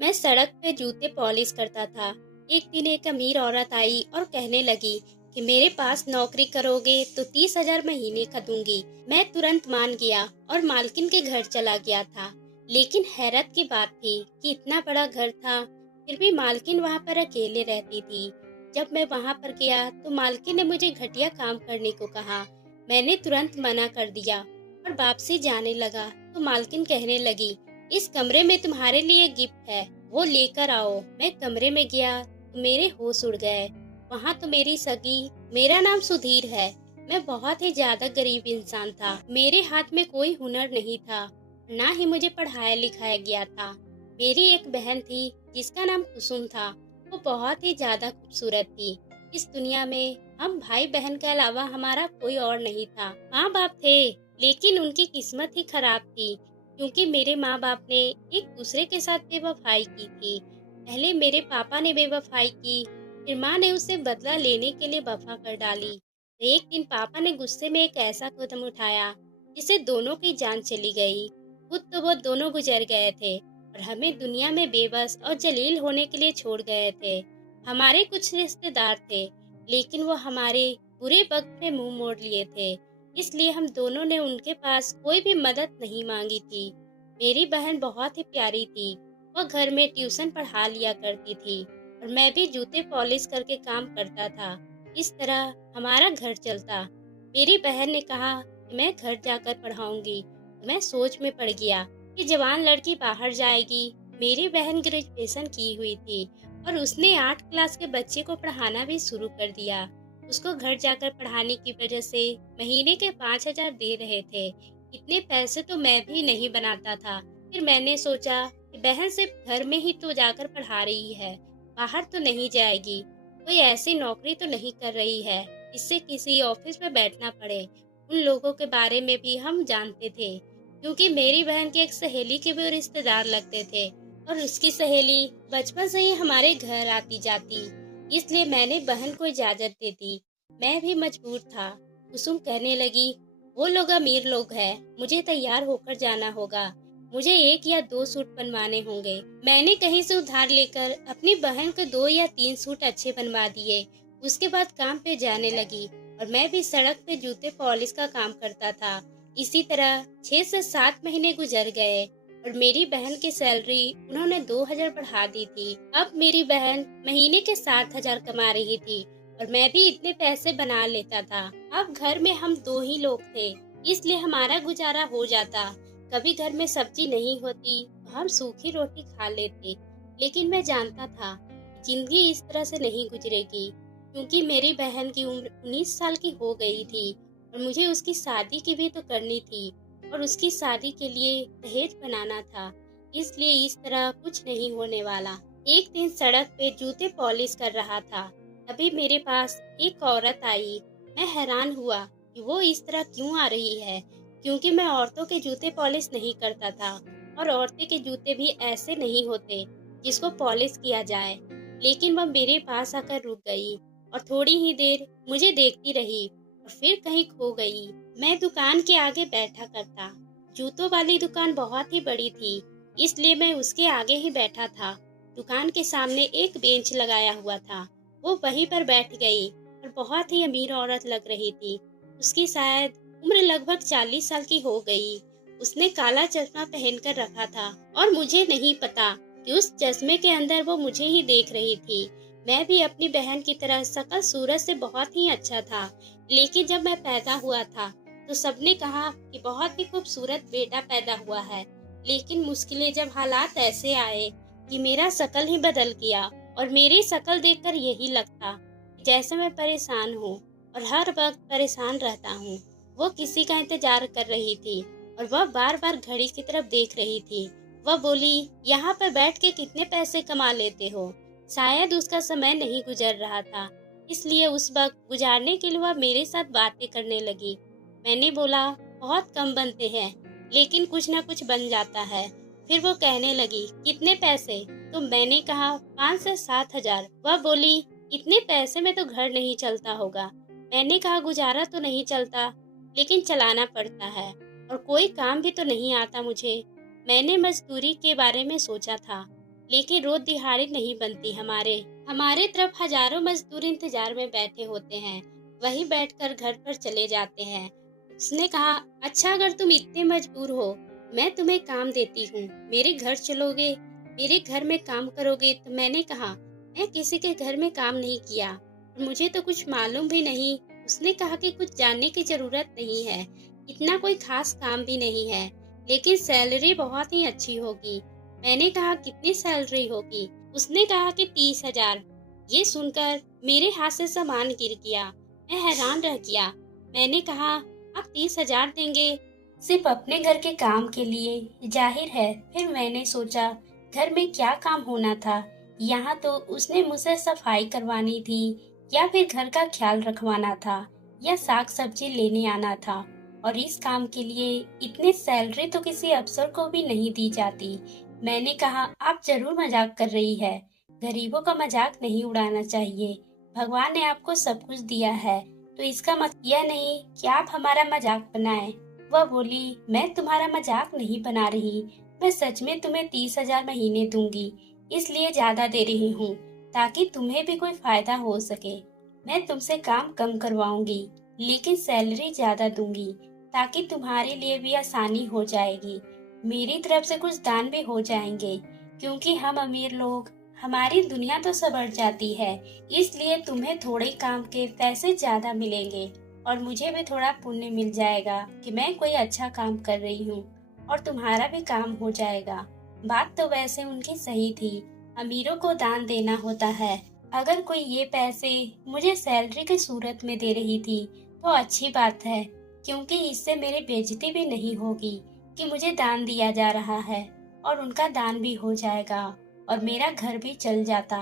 मैं सड़क पे जूते पॉलिश करता था। एक दिन एक अमीर औरत आई और कहने लगी कि मेरे पास नौकरी करोगे तो 30,000 महीने का दूंगी। मैं तुरंत मान गया और मालकिन के घर चला गया था। लेकिन हैरत की बात थी कि इतना बड़ा घर था, फिर भी मालकिन वहाँ पर अकेले रहती थी। जब मैं वहाँ पर गया तो मालकिन ने मुझे घटिया काम करने को कहा। मैंने तुरंत मना कर दिया और वापसी जाने लगा तो मालकिन कहने लगी, इस कमरे में तुम्हारे लिए गिफ्ट है, वो लेकर आओ। मैं कमरे में गया तो मेरे होश उड़ गए। वहाँ तो मेरी सगी, मेरा नाम सुधीर है। मैं बहुत ही ज्यादा गरीब इंसान था। मेरे हाथ में कोई हुनर नहीं था, ना ही मुझे पढ़ाया लिखाया गया था। मेरी एक बहन थी जिसका नाम कुसुम था। वो बहुत ही ज्यादा खूबसूरत थी। इस दुनिया में हम भाई बहन के अलावा हमारा कोई और नहीं था। माँ बाप थे, लेकिन उनकी किस्मत ही खराब थी, क्योंकि मेरे माँ बाप ने एक दूसरे के साथ बेवफाई की थी। पहले मेरे पापा ने बेवफाई की, फिर माँ ने उससे बदला लेने के लिए वफा कर डाली। तो एक दिन पापा ने गुस्से में एक ऐसा कदम उठाया जिससे दोनों की जान चली गई। खुद तो वो दोनों गुजर गए थे और हमें दुनिया में बेबस और जलील होने के लिए छोड़ गए थे। हमारे कुछ रिश्तेदार थे, लेकिन वो हमारे बुरे वक्त में मुंह मोड़ लिए थे, इसलिए हम दोनों ने उनके पास कोई भी मदद नहीं मांगी थी। मेरी बहन बहुत ही प्यारी थी। वह घर में ट्यूशन पढ़ा लिया करती थी और मैं भी जूते पॉलिश करके काम करता था। इस तरह हमारा घर चलता। मेरी बहन ने कहा कि मैं घर जाकर पढ़ाऊंगी, तो मैं सोच में पड़ गया कि जवान लड़की बाहर जाएगी। मेरी बहन ग्रेजुएशन की हुई थी और उसने 8 क्लास के बच्चे को पढ़ाना भी शुरू कर दिया। उसको घर जाकर पढ़ाने की वजह से महीने के 5,000 दे रहे थे। इतने पैसे तो मैं भी नहीं बनाता था। फिर मैंने सोचा कि बहन सिर्फ घर में ही तो जाकर पढ़ा रही है, बाहर तो नहीं जाएगी। कोई ऐसी नौकरी तो नहीं कर रही है जिससे किसी ऑफिस में बैठना पड़े। उन लोगों के बारे में भी हम जानते थे, क्योंकि मेरी बहन की एक सहेली के भी रिश्तेदार लगते थे और उसकी सहेली बचपन से ही हमारे घर आती जाती। इसलिए मैंने बहन को इजाजत दे दी। मैं भी मजबूर था। कुसुम कहने लगी, वो लोग अमीर लोग हैं, मुझे तैयार होकर जाना होगा। मुझे 1 या 2 सूट बनवाने होंगे। मैंने कहीं से उधार लेकर अपनी बहन को 2 या 3 सूट अच्छे बनवा दिए। उसके बाद काम पे जाने लगी और मैं भी सड़क पे जूते पॉलिश का काम करता था। इसी तरह 6 से 7 महीने गुजर गए और मेरी बहन की सैलरी उन्होंने 2,000 बढ़ा दी थी। अब मेरी बहन महीने के 7,000 कमा रही थी और मैं भी इतने पैसे बना लेता था। अब घर में हम 2 ही लोग थे, इसलिए हमारा गुजारा हो जाता। कभी घर में सब्जी नहीं होती तो हम सूखी रोटी खा लेते। लेकिन मैं जानता था जिंदगी इस तरह से नहीं गुजरेगी, क्योंकि मेरी बहन की उम्र 19 साल की हो गई थी और मुझे उसकी शादी की भी तो करनी थी और उसकी शादी के लिए दहेज बनाना था। इसलिए इस तरह कुछ नहीं होने वाला। एक दिन सड़क पे जूते पॉलिश कर रहा था, तभी मेरे पास एक औरत आई। मैं हैरान हुआ कि वो इस तरह क्यों आ रही है, क्योंकि मैं औरतों के जूते पॉलिश नहीं करता था और औरतें के जूते भी ऐसे नहीं होते जिसको पॉलिश किया जाए। लेकिन वह मेरे पास आकर रुक गई और थोड़ी ही देर मुझे देखती रही और फिर कहीं खो गई। मैं दुकान के आगे बैठा करता। जूतों वाली दुकान बहुत ही बड़ी थी, इसलिए मैं उसके आगे ही बैठा था। दुकान के सामने एक बेंच लगाया हुआ था। वो वहीं पर बैठ गई और बहुत ही अमीर औरत लग रही थी। उसकी शायद उम्र लगभग 40 साल की हो गई। उसने काला चश्मा पहनकर रखा था और मुझे नहीं पता कि उस चश्मे के अंदर वो मुझे ही देख रही थी। मैं भी अपनी बहन की तरह शकल सूरत से बहुत ही अच्छा था, लेकिन जब मैं पैदा हुआ था तो सबने कहा कि बहुत ही खूबसूरत बेटा पैदा हुआ है। लेकिन मुश्किलें जब हालात ऐसे आए कि मेरा शकल ही बदल गया और मेरी शकल देखकर यही लगता जैसे मैं परेशान हूँ और हर वक्त परेशान रहता हूँ। वो किसी का इंतजार कर रही थी और वह बार बार घड़ी की तरफ देख रही थी। वह बोली, यहाँ पर बैठ के कितने पैसे कमा लेते हो। शायद उसका समय नहीं गुजर रहा था, इसलिए उस वक्त गुजारने के लिए वह मेरे साथ बातें करने लगी। मैंने बोला, बहुत कम बनते हैं, लेकिन कुछ ना कुछ बन जाता है। फिर वो कहने लगी, कितने पैसे? तो मैंने कहा 5 से 7,000। वह बोली, इतने पैसे में तो घर नहीं चलता होगा। मैंने कहा, गुजारा तो नहीं चलता, लेकिन चलाना पड़ता है और कोई काम भी तो नहीं आता मुझे। मैंने मजदूरी के बारे में सोचा था, लेकिन रोज दिहाड़ी नहीं बनती हमारे तरफ हजारों मजदूर इंतजार में बैठे होते हैं, वही बैठकर घर पर चले जाते हैं। उसने कहा, अच्छा अगर तुम इतने मजबूर हो, मैं तुम्हें काम देती हूँ, मेरे घर चलोगे, मेरे घर में काम करोगे? तो मैंने कहा, मैं किसी के घर में काम नहीं किया, मुझे तो कुछ मालूम भी नहीं। उसने कहा कि कुछ जानने की जरूरत नहीं है, इतना कोई खास काम भी नहीं है, लेकिन सैलरी बहुत ही अच्छी होगी। मैंने कहा, कितनी सैलरी होगी? उसने कहा कि 30,000। ये सुनकर मेरे हाथ से सामान गिर गया, मैं हैरान रह गया। मैंने कहा, आप 30,000 देंगे सिर्फ अपने घर के काम के लिए? जाहिर है। फिर मैंने सोचा, घर में क्या काम होना था? यहाँ तो उसने मुझसे सफाई करवानी थी, या फिर घर का ख्याल रखवाना था, या साग सब्जी लेने आना था। और इस काम के लिए इतनी सैलरी तो किसी अफसर को भी नहीं दी जाती। मैंने कहा, आप जरूर मजाक कर रही है, गरीबों का मजाक नहीं उड़ाना चाहिए। भगवान ने आपको सब कुछ दिया है, तो इसका मतलब यह नहीं कि आप हमारा मजाक बनाएं। वह बोली, मैं तुम्हारा मजाक नहीं बना रही, मैं सच में तुम्हें 30,000 महीने दूंगी, इसलिए ज्यादा दे रही हूँ ताकि तुम्हें भी कोई फायदा हो सके। मैं तुमसे काम कम करवाऊंगी, लेकिन सैलरी ज्यादा दूंगी, ताकि तुम्हारे लिए भी आसानी हो जाएगी। मेरी तरफ से कुछ दान भी हो जाएंगे, क्योंकि हम अमीर लोग, हमारी दुनिया तो संवर जाती है, इसलिए तुम्हें थोड़े काम के पैसे ज्यादा मिलेंगे और मुझे भी थोड़ा पुण्य मिल जाएगा कि मैं कोई अच्छा काम कर रही हूँ, और तुम्हारा भी काम हो जाएगा। बात तो वैसे उनकी सही थी, अमीरों को दान देना होता है। अगर कोई ये पैसे मुझे सैलरी की सूरत में दे रही थी तो अच्छी बात है, क्योंकि इससे मेरी बेइज्जती भी नहीं होगी कि मुझे दान दिया जा रहा है, और उनका दान भी हो जाएगा और मेरा घर भी चल जाता।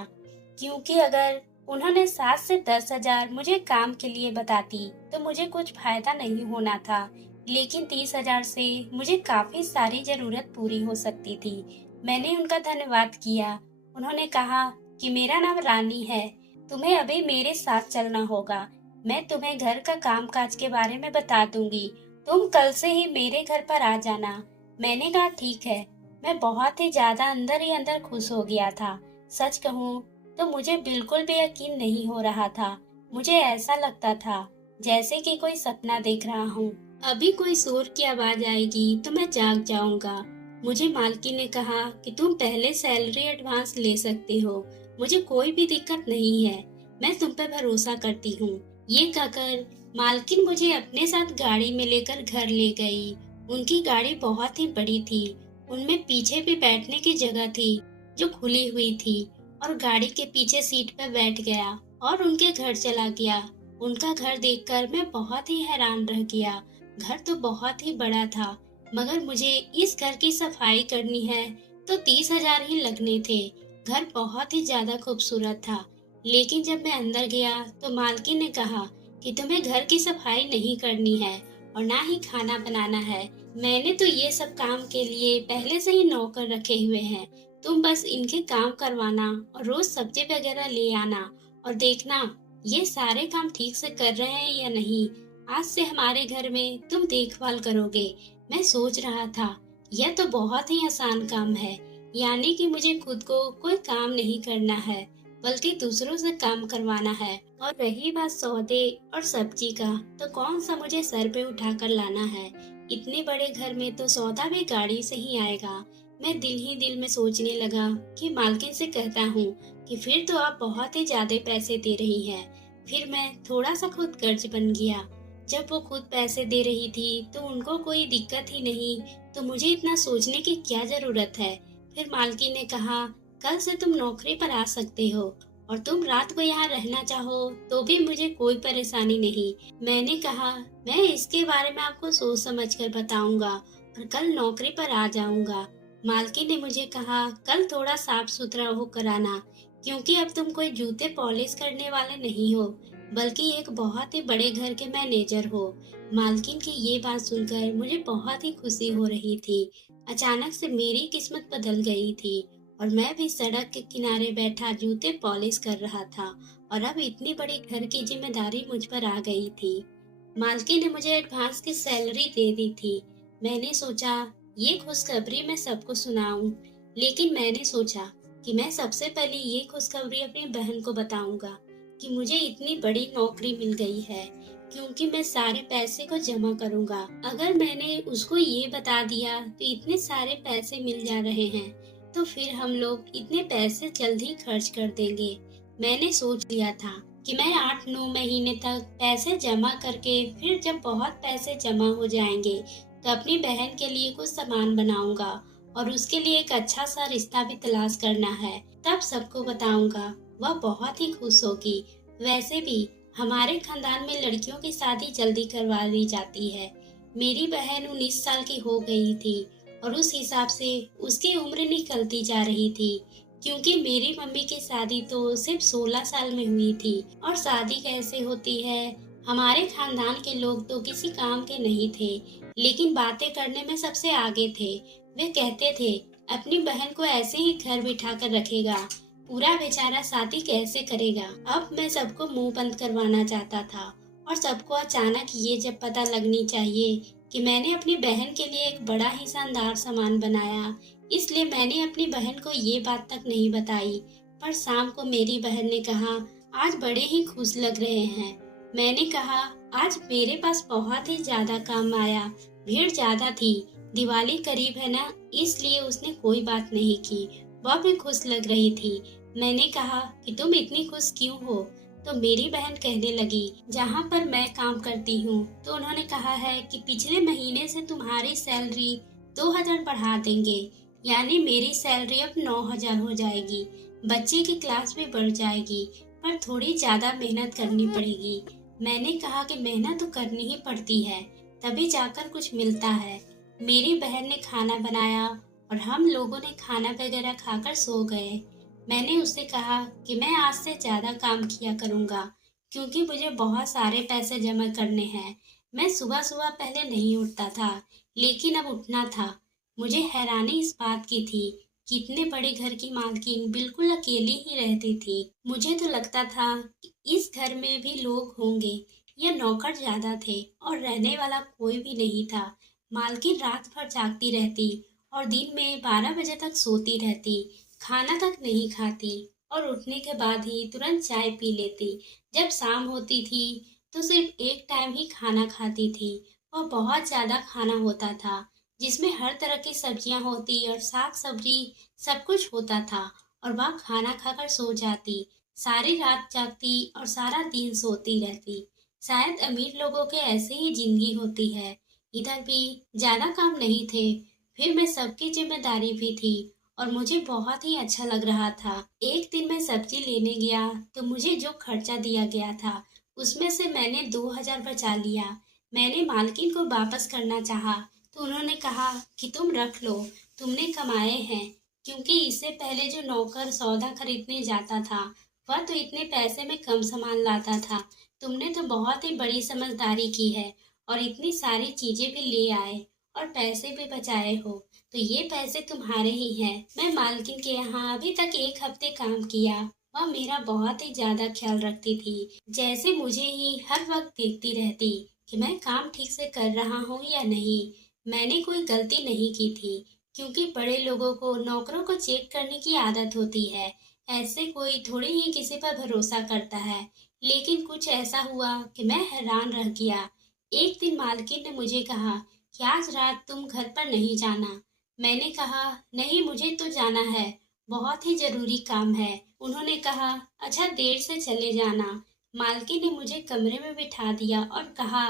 क्योंकि अगर उन्होंने 7 से 10,000 मुझे काम के लिए बताती तो मुझे कुछ फायदा नहीं होना था, लेकिन 30,000 से मुझे काफी सारी जरूरत पूरी हो सकती थी। मैंने उनका धन्यवाद किया। उन्होंने कहा कि मेरा नाम रानी है, तुम्हें अभी मेरे साथ चलना होगा, मैं तुम्हें घर का काम काज के बारे में बता दूंगी, तुम कल से ही मेरे घर पर आ जाना। मैंने कहा, ठीक है। मैं बहुत ही ज्यादा अंदर ही अंदर खुश हो गया था। सच कहूँ तो मुझे बिल्कुल भी यकीन नहीं हो रहा था। मुझे ऐसा लगता था जैसे कि कोई सपना देख रहा हूँ। अभी कोई शोर की आवाज आएगी तो मैं जाग जाऊंगा। मुझे मालकिन ने कहा कि तुम पहले सैलरी एडवांस ले सकते हो, मुझे कोई भी दिक्कत नहीं है, मैं तुम पे भरोसा करती हूँ। ये कहकर मालकिन मुझे अपने साथ गाड़ी में लेकर घर ले गई। उनकी गाड़ी बहुत ही बड़ी थी, उनमें पीछे भी बैठने की जगह थी जो खुली हुई थी, और गाड़ी के पीछे सीट पर बैठ गया और उनके घर चला गया। उनका घर देखकर मैं बहुत ही हैरान रह गया। घर तो बहुत ही बड़ा था, मगर मुझे इस घर की सफाई करनी है तो 30,000 ही लगने थे। घर बहुत ही ज्यादा खूबसूरत था, लेकिन जब मैं अंदर गया तो मालकिन ने कहा कि तुम्हें घर की सफाई नहीं करनी है और ना ही खाना बनाना है। मैंने तो ये सब काम के लिए पहले से ही नौकर रखे हुए हैं, तुम बस इनके काम करवाना और रोज सब्जी वगैरह ले आना और देखना ये सारे काम ठीक से कर रहे हैं या नहीं। आज से हमारे घर में तुम देखभाल करोगे। मैं सोच रहा था, यह तो बहुत ही आसान काम है, यानी कि मुझे खुद को कोई काम नहीं करना है, बल्कि दूसरों से काम करवाना है। और रही बात सौदे और सब्जी का, तो कौन सा मुझे सर पे उठाकर लाना है। इतने बड़े घर में तो सौदा भी गाड़ी से ही आएगा। मैं दिल ही दिल में सोचने लगा कि मालकिन से कहता हूँ कि फिर तो आप बहुत ही ज्यादा पैसे दे रही हैं। फिर मैं थोड़ा सा खुद कर्ज बन गया। जब वो खुद पैसे दे रही थी तो उनको कोई दिक्कत ही नहीं, तो मुझे इतना सोचने की क्या जरूरत है। फिर मालकिन ने कहा, कल से तुम नौकरी पर आ सकते हो और तुम रात को यहाँ रहना चाहो तो भी मुझे कोई परेशानी नहीं। मैंने कहा, मैं इसके बारे में आपको सोच समझ कर बताऊंगा और कल नौकरी पर आ जाऊंगा। मालकिन ने मुझे कहा, कल थोड़ा साफ सुथरा होकर आना, क्योंकि अब तुम कोई जूते पॉलिश करने वाले नहीं हो, बल्कि एक बहुत ही बड़े घर के मैनेजर हो। मालकिन की ये बात सुनकर मुझे बहुत ही खुशी हो रही थी। अचानक से मेरी किस्मत बदल गई थी और मैं भी सड़क के किनारे बैठा जूते पॉलिश कर रहा था, और अब इतनी बड़ी घर की जिम्मेदारी मुझ पर आ गई थी। मालकिन ने मुझे एडवांस की सैलरी दे दी थी। मैंने सोचा ये खुशखबरी मैं सबको सुनाऊं, लेकिन मैंने सोचा कि मैं सबसे पहले ये खुशखबरी अपनी बहन को बताऊंगा कि मुझे इतनी बड़ी नौकरी मिल गई है, क्योंकि मैं सारे पैसे को जमा करूंगा। अगर मैंने उसको ये बता दिया तो इतने सारे पैसे मिल जा रहे हैं, तो फिर हम लोग इतने पैसे जल्द ही खर्च कर देंगे। मैंने सोच लिया था कि मैं 8-9 महीने तक पैसे जमा करके फिर जब बहुत पैसे जमा हो जाएंगे तो अपनी बहन के लिए कुछ सामान बनाऊंगा और उसके लिए एक अच्छा सा रिश्ता भी तलाश करना है। तब सबको बताऊंगा, वह बहुत ही खुश होगी। वैसे भी हमारे खानदान में लड़कियों की शादी जल्दी करवा दी जाती है। मेरी बहन 19 साल की हो गई थी और उस हिसाब से उसकी उम्र निकलती जा रही थी, क्योंकि मेरी मम्मी की शादी तो सिर्फ 16 साल में हुई थी। और शादी कैसे होती है, हमारे खानदान के लोग तो किसी काम के नहीं थे, लेकिन बातें करने में सबसे आगे थे। वे कहते थे अपनी बहन को ऐसे ही घर बिठा कर रखेगा, पूरा बेचारा शादी कैसे करेगा। अब मैं सबको मुंह बंद करवाना चाहता था और सबको अचानक ये जब पता लगनी चाहिए कि मैंने अपनी बहन के लिए एक बड़ा ही शानदार सामान बनाया, इसलिए मैंने अपनी बहन को ये बात तक नहीं बताई। पर शाम को मेरी बहन ने कहा, आज बड़े ही खुश लग रहे हैं। मैंने कहा, आज मेरे पास बहुत ही ज्यादा काम आया, भीड़ ज्यादा थी, दिवाली करीब है ना, इसलिए उसने कोई बात नहीं की। वह भी खुश लग रही थी। मैंने कहा कि तुम इतनी खुश क्यों हो? तो मेरी बहन कहने लगी, जहाँ पर मैं काम करती हूँ तो उन्होंने कहा है कि पिछले महीने से तुम्हारी सैलरी 2000 बढ़ा देंगे, यानी मेरी सैलरी अब 9000 हो जाएगी। बच्चे की क्लास भी बढ़ जाएगी, पर थोड़ी ज्यादा मेहनत करनी पड़ेगी। मैंने कहा कि मेहनत तो करनी ही पड़ती है, तभी जाकर कुछ मिलता है। मेरी बहन ने खाना बनाया और हम लोगों ने खाना वगैरह खाकर सो गए। मैंने उससे कहा कि मैं आज से ज्यादा काम किया करूंगा, क्योंकि मुझे बहुत सारे पैसे जमा करने हैं। मैं सुबह सुबह पहले नहीं उठता था, लेकिन अब उठना था। मुझे हैरानी इस बात की थी कि इतने बड़े घर की मालकिन बिल्कुल अकेली ही रहती थी। मुझे तो लगता था कि इस घर में भी लोग होंगे या नौकर ज्यादा थे और रहने वाला कोई भी नहीं था। मालकिन रात भर जागती रहती और दिन में 12 बजे तक सोती रहती, खाना तक नहीं खाती और उठने के बाद ही तुरंत चाय पी लेती। जब शाम होती थी तो सिर्फ एक टाइम ही खाना खाती थी और बहुत ज्यादा खाना होता था, जिसमें हर तरह की सब्जियां होती और साग सब्जी सब कुछ होता था। और वह खाना खाकर सो जाती, सारी रात जागती और सारा दिन सोती रहती। शायद अमीर लोगों के ऐसे ही जिंदगी होती है। इधर भी ज्यादा काम नहीं थे, फिर मैं सबकी जिम्मेदारी भी थी और मुझे बहुत ही अच्छा लग रहा था। एक दिन मैं सब्जी लेने गया तो मुझे जो खर्चा दिया गया था उसमें से मैंने 2000 बचा लिया। मैंने मालकिन को वापस करना चाहा तो उन्होंने कहा कि तुम रख लो, तुमने कमाए हैं। क्योंकि इससे पहले जो नौकर सौदा खरीदने जाता था वह तो इतने पैसे में कम सामान लाता था। तुमने तो बहुत ही बड़ी समझदारी की है और इतनी सारी चीजें भी ले आए और पैसे भी बचाए हो, तो ये पैसे तुम्हारे ही हैं। मैं मालकिन के यहाँ अभी तक 1 हफ्ते काम किया। वह मेरा बहुत ही ज्यादा ख्याल रखती थी, जैसे मुझे ही हर वक्त देखती रहती कि मैं काम ठीक से कर रहा हूँ या नहीं। मैंने कोई गलती नहीं की थी, क्योंकि बड़े लोगों को नौकरों को चेक करने की आदत होती है। ऐसे कोई थोड़ी ही किसी पर भरोसा करता है। लेकिन कुछ ऐसा हुआ कि मैं हैरान रह गया। एक दिन मालकिन ने मुझे कहा कि आज रात तुम घर पर नहीं जाना। मैंने कहा, नहीं, मुझे तो जाना है, बहुत ही जरूरी काम है। उन्होंने कहा, अच्छा, देर से चले जाना। मालकिन ने मुझे कमरे में बिठा दिया और कहा,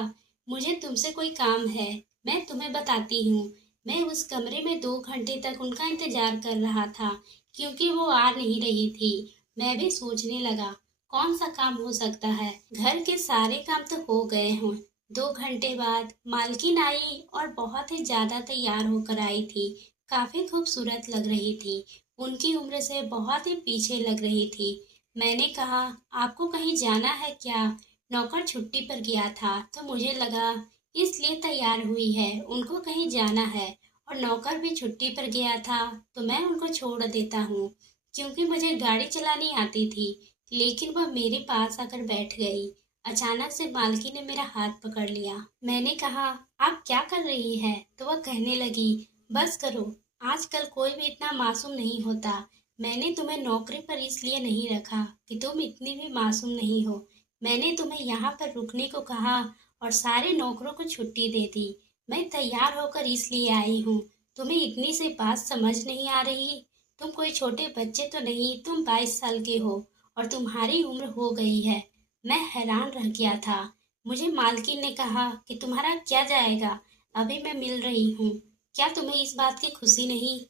मुझे तुमसे कोई काम है, मैं तुम्हें बताती हूँ। मैं उस कमरे में 2 घंटे तक उनका इंतजार कर रहा था, क्योंकि वो आ नहीं रही थी। मैं भी सोचने लगा, कौन सा काम हो सकता है, घर के सारे काम तो हो गए हों। 2 घंटे बाद मालकिन आई और बहुत ही ज्यादा तैयार होकर आई थी। काफी खूबसूरत लग रही थी, उनकी उम्र से बहुत ही पीछे लग रही थी। मैंने कहा, आपको कहीं जाना है क्या? नौकर छुट्टी पर गया था तो मुझे लगा इसलिए तैयार हुई है, उनको कहीं जाना है। और नौकर भी छुट्टी पर गया था तो मैं उनको छोड़ देता हूँ, क्योंकि मुझे गाड़ी चलानी आती थी। लेकिन वह मेरे पास आकर बैठ गई। अचानक से मालकिन ने मेरा हाथ पकड़ लिया। मैंने कहा, आप क्या कर रही है? तो वह कहने लगी, बस करो, आजकल कोई भी इतना मासूम नहीं होता। मैंने तुम्हें नौकरी पर इसलिए नहीं रखा कि तुम इतनी भी मासूम नहीं हो। मैंने तुम्हें यहाँ पर रुकने को कहा और सारे नौकरों को छुट्टी दे दी। मैं तैयार होकर इसलिए आई हूँ। तुम्हें इतनी सी बात समझ नहीं आ रही? तुम कोई छोटे बच्चे तो नहीं, तुम 22 साल के हो और तुम्हारी उम्र हो गई है। मैं हैरान रह गया था। मुझे मालकिन ने कहा कि तुम्हारा क्या जाएगा, अभी मैं मिल रही हूँ। क्या तुम्हें इस बात की खुशी नहीं?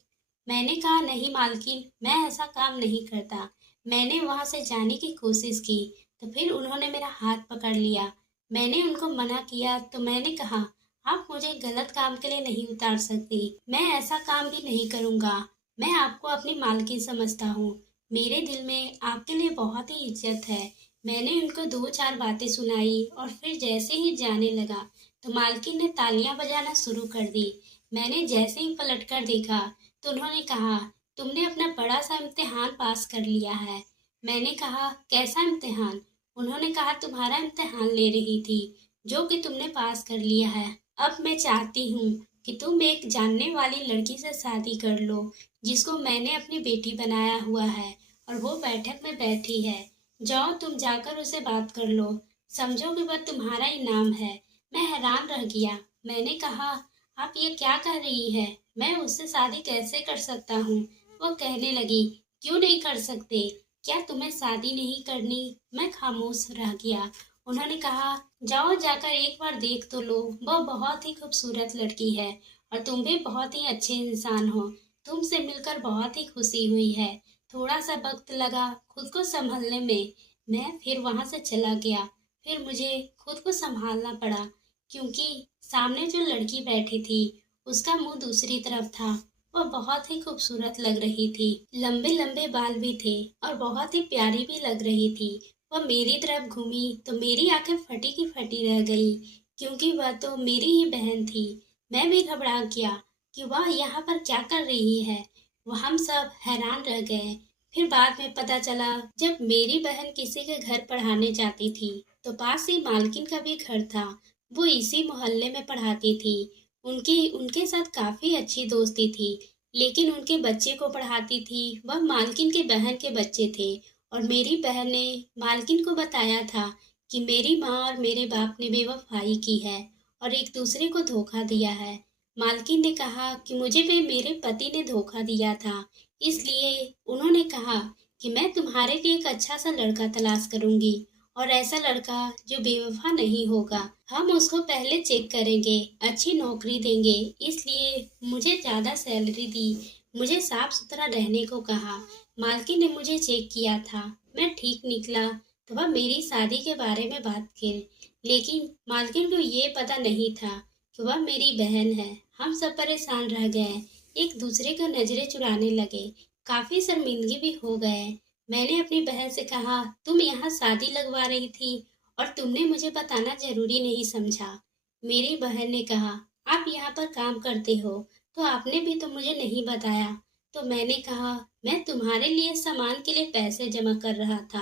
मैंने कहा, नहीं मालकिन, मैं ऐसा काम नहीं करता। मैंने वहां से जाने की कोशिश की तो फिर उन्होंने मेरा हाथ पकड़ लिया। मैंने उनको मना किया तो मैंने कहा, आप मुझे गलत काम के लिए नहीं उतार सकती। मैं ऐसा काम भी नहीं करूंगा। मैं आपको अपनी मालकिन समझता हूँ। मेरे दिल में आपके लिए बहुत ही इज्जत है। मैंने उनको 2-4 बातें सुनाई और फिर जैसे ही जाने लगा तो मालकिन ने तालियां बजाना शुरू कर दी। मैंने जैसे ही पलट कर देखा तो उन्होंने कहा, तुमने अपना बड़ा सा इम्तिहान पास कर लिया है। मैंने कहा, कैसा इम्तिहान? उन्होंने कहा, तुम्हारा इम्तिहान ले रही थी जो कि तुमने पास कर लिया है। अब मैं चाहती हूँ कि तुम एक जानने वाली लड़की से शादी कर लो जिसको मैंने अपनी बेटी बनाया हुआ है और वो बैठक में बैठी है। जाओ, तुम जाकर उसे बात कर लो। समझो कि वह तुम्हारा इनाम है। मैं हैरान रह गया। मैंने कहा, आप ये क्या कह रही है? मैं उससे शादी कैसे कर सकता हूँ? वो कहने लगी, क्यों नहीं कर सकते? क्या तुम्हें शादी नहीं करनी? मैं खामोश रह गया। उन्होंने कहा, जाओ, जाकर एक बार देख तो लो। वह बहुत ही खूबसूरत लड़की है और तुम भी बहुत ही अच्छे इंसान हो। तुमसे मिलकर बहुत ही खुशी हुई है। थोड़ा सा वक्त लगा खुद को संभलने में। मैं फिर वहां से चला गया। फिर मुझे खुद को संभालना पड़ा क्योंकि सामने जो लड़की बैठी थी उसका मुंह दूसरी तरफ था। वह बहुत ही खूबसूरत लग रही थी। लंबे लंबे बाल भी थे और बहुत ही प्यारी भी लग रही थी। वह मेरी तरफ घूमी तो मेरी आंखें फटी की फटी रह गई क्योंकि वह तो मेरी ही बहन थी। मैं भी घबरा गया कि वह यहाँ पर क्या कर रही है। वह हम सब हैरान रह गए। फिर बाद में पता चला, जब मेरी बहन किसी के घर पढ़ाने जाती थी तो पास ही मालकिन का भी घर था। वो इसी मोहल्ले में पढ़ाती थी। उनकी उनके साथ काफी अच्छी दोस्ती थी। लेकिन उनके बच्चे को पढ़ाती थी वह मालकिन के बहन के बच्चे थे। और मेरी बहन ने मालकिन को बताया था कि मेरी माँ और मेरे बाप ने बेवफाई की है और एक दूसरे को धोखा दिया है। मालकिन ने कहा कि मुझे भी मेरे पति ने धोखा दिया था, इसलिए उन्होंने कहा कि मैं तुम्हारे लिए एक अच्छा सा लड़का तलाश करूंगी और ऐसा लड़का जो बेवफा नहीं होगा। हम उसको पहले चेक करेंगे, अच्छी नौकरी देंगे। इसलिए मुझे ज्यादा सैलरी दी। मुझे साफ सुथरा रहने को कहा। मालकिन ने मुझे चेक किया था। मैं ठीक निकला तो वह मेरी शादी के बारे में बात करे। लेकिन मालकिन को ये पता नहीं था कि वह मेरी बहन है। हम सब परेशान रह गए, एक दूसरे को नजरें चुराने लगे, काफी शर्मिंदगी भी हो गए। मैंने अपनी बहन से कहा, तुम यहाँ शादी लगवा रही थी और तुमने मुझे बताना जरूरी नहीं समझा। मेरी बहन ने कहा, आप यहाँ पर काम करते हो तो आपने भी तो मुझे नहीं बताया। तो मैंने कहा, मैं तुम्हारे लिए सामान के लिए पैसे जमा कर रहा था,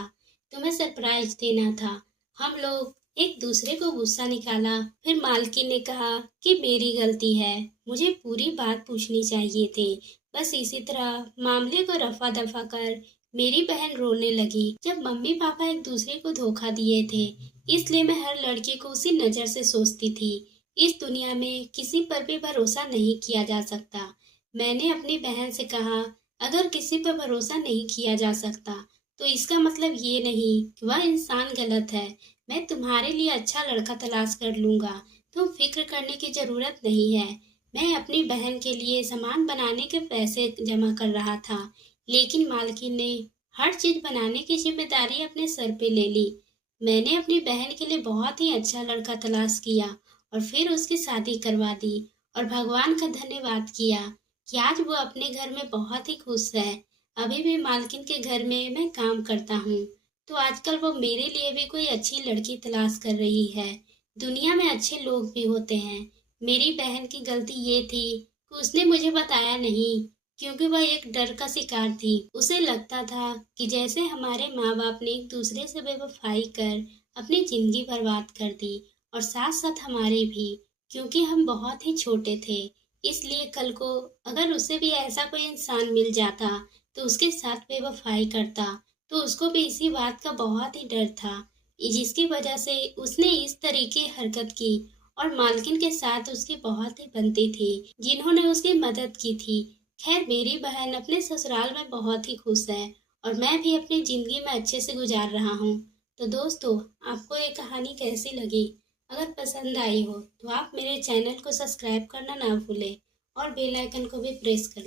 तुम्हें सरप्राइज देना था। हम लोग एक दूसरे को गुस्सा निकाला। फिर मालकिन ने कहा कि मेरी गलती है, मुझे पूरी बात पूछनी चाहिए थी। बस इसी तरह मामले को रफा दफा कर मेरी बहन रोने लगी। जब मम्मी पापा एक दूसरे को धोखा दिए थे, इसलिए मैं हर लड़के को उसी नजर से सोचती थी। इस दुनिया में किसी पर भी भरोसा नहीं किया जा सकता। मैंने अपनी बहन से कहा, अगर किसी पर भरोसा नहीं किया जा सकता तो इसका मतलब ये नहीं कि वह इंसान गलत है। मैं तुम्हारे लिए अच्छा लड़का तलाश कर लूंगा, तुम फिक्र करने की जरूरत नहीं है। मैं अपनी बहन के लिए सामान बनाने के पैसे जमा कर रहा था, लेकिन मालकिन ने हर चीज बनाने की जिम्मेदारी अपने सर पे ले ली। मैंने अपनी बहन के लिए बहुत ही अच्छा लड़का तलाश किया और फिर उसकी शादी करवा दी और भगवान का धन्यवाद किया कि आज वो अपने घर में बहुत ही खुश है। अभी भी मालकिन के घर में मैं काम करता हूँ तो आजकल वो मेरे लिए भी कोई अच्छी लड़की तलाश कर रही है। दुनिया में अच्छे लोग भी होते हैं। मेरी बहन की गलती ये थी कि उसने मुझे बताया नहीं क्योंकि वह एक डर का शिकार थी। उसे लगता था कि जैसे हमारे माँ बाप ने एक दूसरे से बेवफाई कर अपनी जिंदगी बर्बाद कर दी और साथ साथ हमारे भी, क्योंकि हम बहुत ही छोटे थे। इसलिए कल को अगर उसे भी ऐसा कोई इंसान मिल जाता तो उसके साथ बेवफाई करता, तो उसको भी इसी बात का बहुत ही डर था, जिसकी वजह से उसने इस तरीके हरकत की। और मालकिन के साथ उसकी बहुत ही बनती थी, जिन्होंने उसकी मदद की थी। खैर, मेरी बहन अपने ससुराल में बहुत ही खुश है और मैं भी अपनी जिंदगी में अच्छे से गुजार रहा हूँ। तो दोस्तों, आपको ये कहानी कैसी लगी? अगर पसंद आई हो तो आप मेरे चैनल को सब्सक्राइब करना ना भूलें और बेल आइकन को भी प्रेस कर लें।